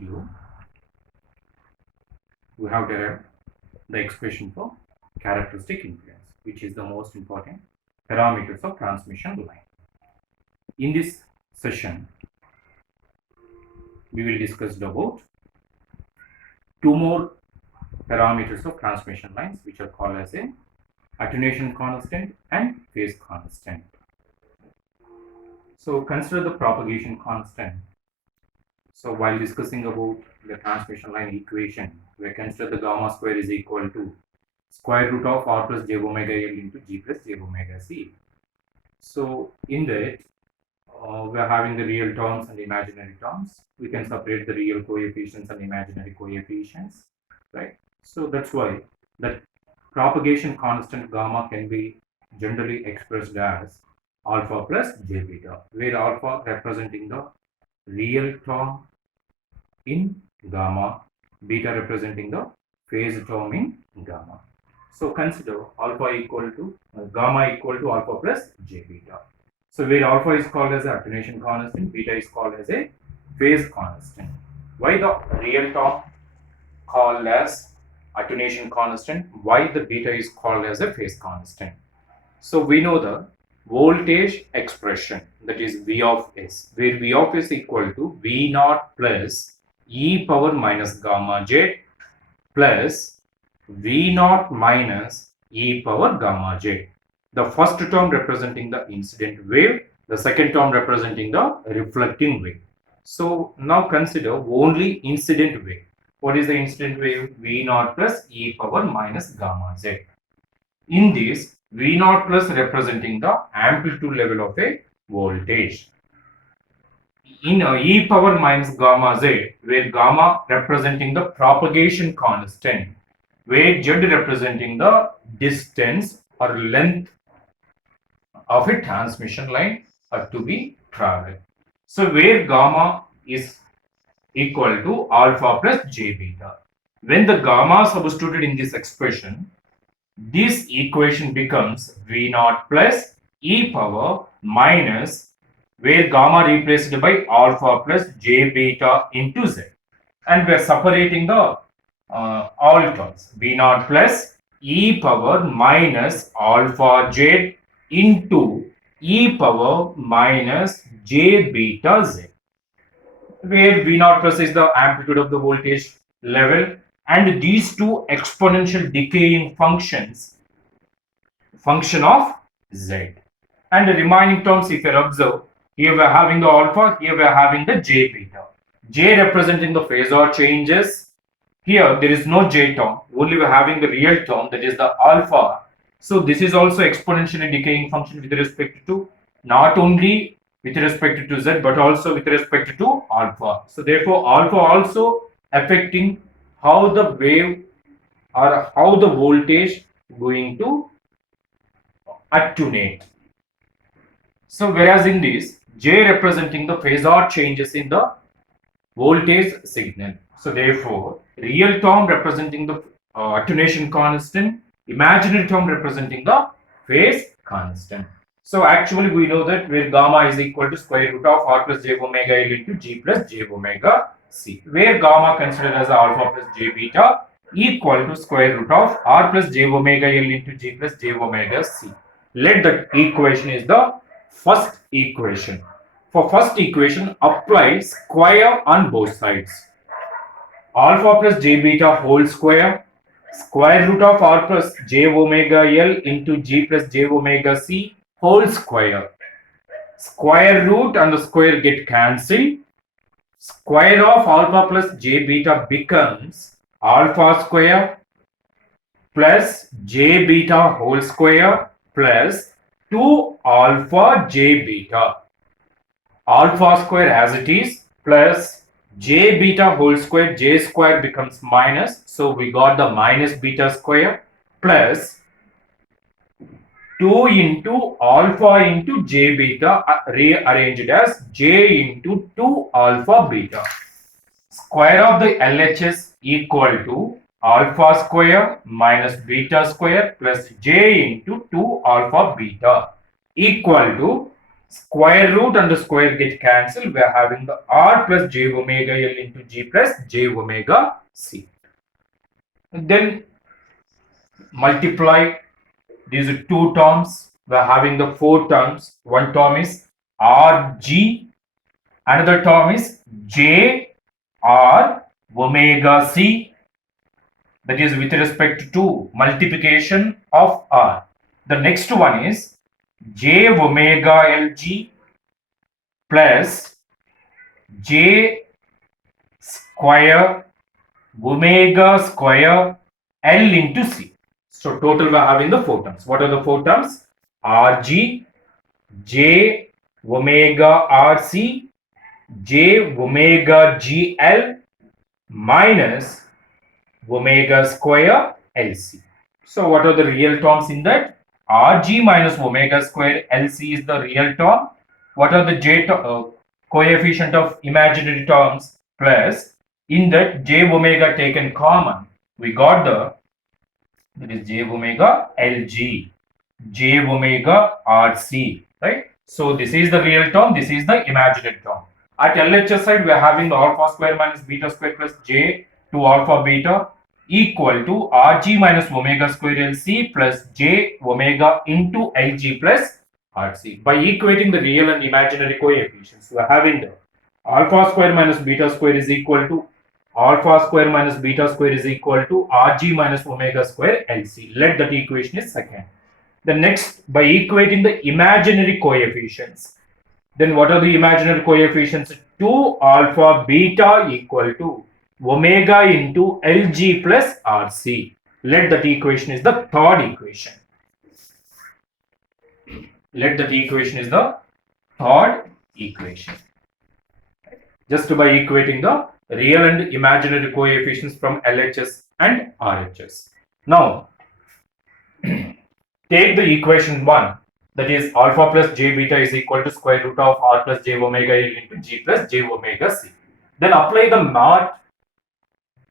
below, we have derived the expression for characteristic impedance, which is the most important parameters of transmission line. In this session, we will discuss about two more parameters of transmission lines, which are called as a attenuation constant and phase constant. So consider the propagation constant. So while discussing about the transmission line equation, we consider the gamma square is equal to square root of r plus j omega l into g plus j omega c. So in that, we are having the real terms and imaginary terms. We can separate the real coefficients and imaginary coefficients, right? So that's why the propagation constant gamma can be generally expressed as alpha plus j beta, where alpha representing the real term in gamma, beta representing the phase term in gamma. So consider alpha equal to gamma equal to alpha plus j beta. So where alpha is called as a attenuation constant, beta is called as a phase constant. Why the real term called as attenuation constant? Why the beta is called as a phase constant? So we know the voltage expression, that is V of S, where V of S equal to V naught plus e power minus gamma j plus V naught minus e power gamma j. The first term representing the incident wave, the second term representing the reflecting wave. So now consider only incident wave. What is the incident wave? V naught plus e power minus gamma z. In this, V naught plus representing the amplitude level of a voltage. In e power minus gamma z, where gamma representing the propagation constant, where z representing the distance or length of a transmission line to be traveled. So where gamma is equal to alpha plus j beta. When the gamma substituted in this expression, this equation becomes V naught plus e power minus, where gamma replaced by alpha plus j beta into z. And we are separating the all terms. V naught plus e power minus alpha j into e power minus j beta z, where V naught plus is the amplitude of the voltage level, and these two exponential decaying functions, function of z. And the remaining terms, if you observe, here we are having the alpha, here we are having the j beta. J representing the phasor changes. Here there is no j term, only we are having the real term, that is the alpha. So this is also exponentially decaying function with respect to not only with respect to z but also with respect to alpha. So therefore alpha also affecting how the wave or how the voltage going to attenuate. So whereas in this, j representing the phasor changes in the voltage signal. So therefore real term representing the attenuation constant, imaginary term representing the phase constant. So actually we know that where gamma is equal to square root of r plus j omega l into g plus j omega c, where gamma considered as alpha plus j beta equal to square root of r plus j omega l into g plus j omega c. Let the equation is the first equation. For first equation, apply square on both sides. Alpha plus j beta whole square root of r plus j omega l into g plus j omega c whole square. Square root and the square get cancelled. Square of alpha plus j beta becomes alpha square plus j beta whole square plus 2 alpha j beta. Alpha square as it is plus j beta whole square, j square becomes minus, so we got the minus beta square plus 2 into alpha into j beta, rearranged as j into 2 alpha beta. Square of the LHS equal to alpha square minus beta square plus j into 2 alpha beta equal to Square root and the square get cancelled. We are having the r plus j omega l into g plus j omega c. Then multiply these two terms. We are having the four terms. One term is rg, another term is j r omega c, that is with respect to multiplication of r. The next one is j omega lg plus j square omega square l into c. So total we are having the four terms. What are the four terms? rg, j omega rc, j omega gl minus omega square lc. So what are the real terms in that? rg minus omega square lc is the real term. What are the coefficient of imaginary terms? Plus in that j omega taken common, we got that is j omega lg, j omega rc, right? So this is the real term, this is the imaginary term. At LHS side, we are having the alpha square minus beta square plus j to alpha beta equal to rg minus omega square lc plus j omega into lg plus rc. By equating the real and imaginary coefficients, we are having the alpha square minus beta square is equal to alpha square minus beta square is equal to rg minus omega square lc. Let that equation is second. The next, by equating the imaginary coefficients, then what are the imaginary coefficients? 2 alpha beta equal to omega into lg plus rc. Let that equation is the third equation. Let that equation is the third equation. Just by equating the real and imaginary coefficients from LHS and RHS. Now, take the equation 1, that is alpha plus j beta is equal to square root of r plus j omega l into g plus j omega c. Then apply the math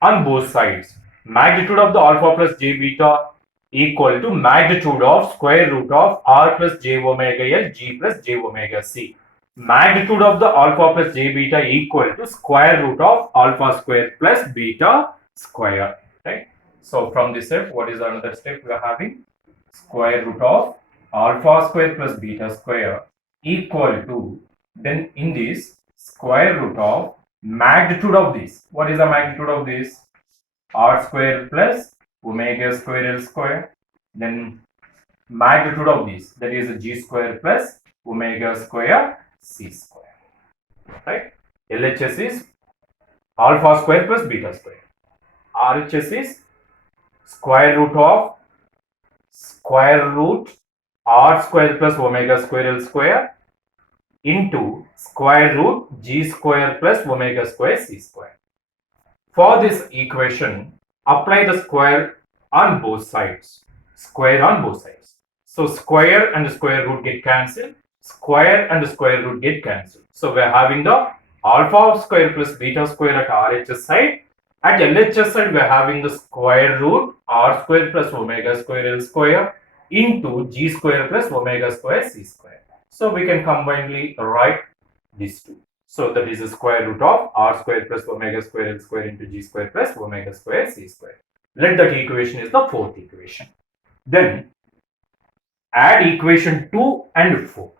on both sides. Magnitude of the alpha plus j beta equal to magnitude of square root of r plus j omega l g plus j omega c. Magnitude of the alpha plus j beta equal to square root of alpha square plus beta square, right? So from this step, what is another step we are having? Square root of alpha square plus beta square equal to, then in this square root of magnitude of this. What is the magnitude of this? R square plus omega square l square. Then magnitude of this, that is g square plus omega square c square, right? LHS is alpha square plus beta square. RHS is square root of r square plus omega square l square into square root g square plus omega square c square. For this equation, apply the square on both sides. Square on both sides. So square and square root get cancelled. Square and square root get cancelled. So we are having the alpha square plus beta square at RHS side. At LHS side, we are having the square root r square plus omega square l square into g square plus omega square c square. So we can combinedly write these two. So that is the square root of r square plus omega square l square into g square plus omega square c square. Let that equation is the fourth equation. Then add equation 2 and 4.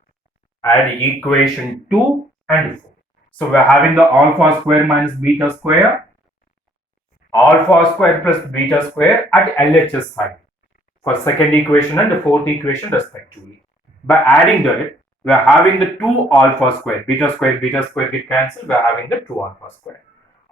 Add equation 2 and 4. So we are having the alpha square minus beta square, alpha square plus beta square at LHS side for second equation and the fourth equation respectively. By adding that, we are having the 2 alpha square get cancelled. We are having the 2 alpha square.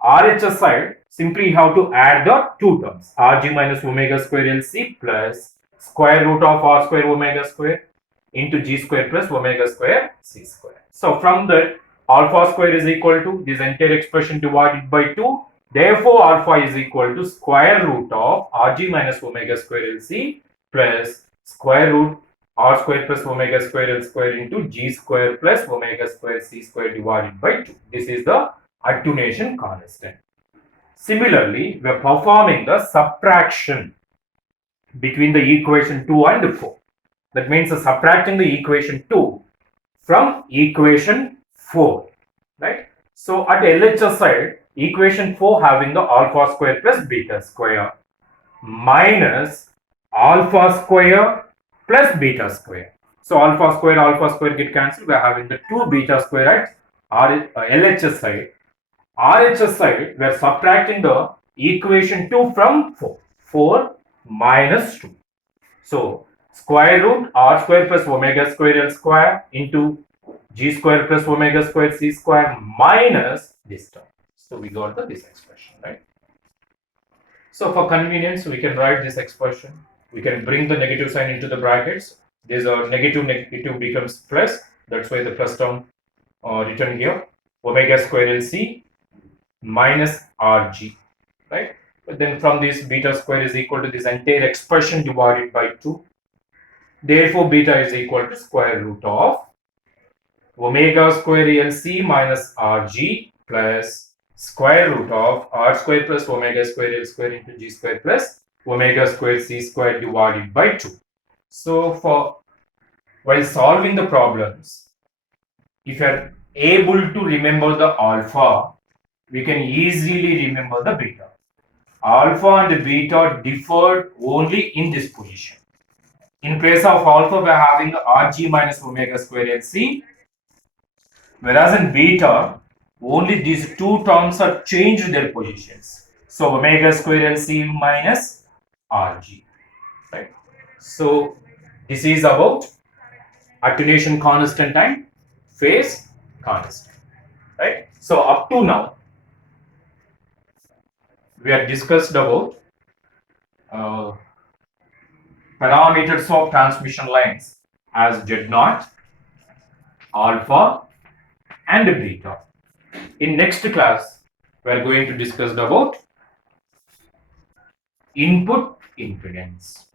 RHS side, simply you have to add the two terms, rg minus omega square lc plus square root of r square omega square into g square plus omega square c square. So from that, alpha square is equal to this entire expression divided by 2. Therefore, alpha is equal to square root of rg minus omega square lc plus square root r square plus omega square l square into g square plus omega square c square divided by 2. This is the attenuation constant. Similarly, we are performing the subtraction between the equation 2 and 4. That means subtracting the equation 2 from equation 4, right? So at LHS side, equation 4 having the alpha square plus beta square minus alpha square plus beta square. So alpha square get cancelled. We are having the 2 beta square at LHS side. RHS side, we are subtracting the equation 2 from 4. 4 minus 2. So square root r square plus omega square L square into g square plus omega square c square minus this term. So we got this expression, right? So for convenience, we can write this expression. We can bring the negative sign into the brackets. There's a negative becomes plus. That's why the plus term written here. Omega square LC minus RG, right? But then from this beta square is equal to this entire expression divided by 2. Therefore, beta is equal to square root of omega square LC minus RG plus square root of r square plus omega square L square into g square plus omega square c square divided by 2. So while solving the problems, if you are able to remember the alpha, we can easily remember the beta. Alpha and beta differed only in this position. In place of alpha, we are having Rg minus omega square Lc, whereas in beta, only these two terms are changed their positions. So omega square Lc minus Rg, right? So this is about attenuation constant and phase constant, right? So up to now, we have discussed about parameters of transmission lines as Z naught, alpha, and beta. In next class, we are going to discuss about input impedance.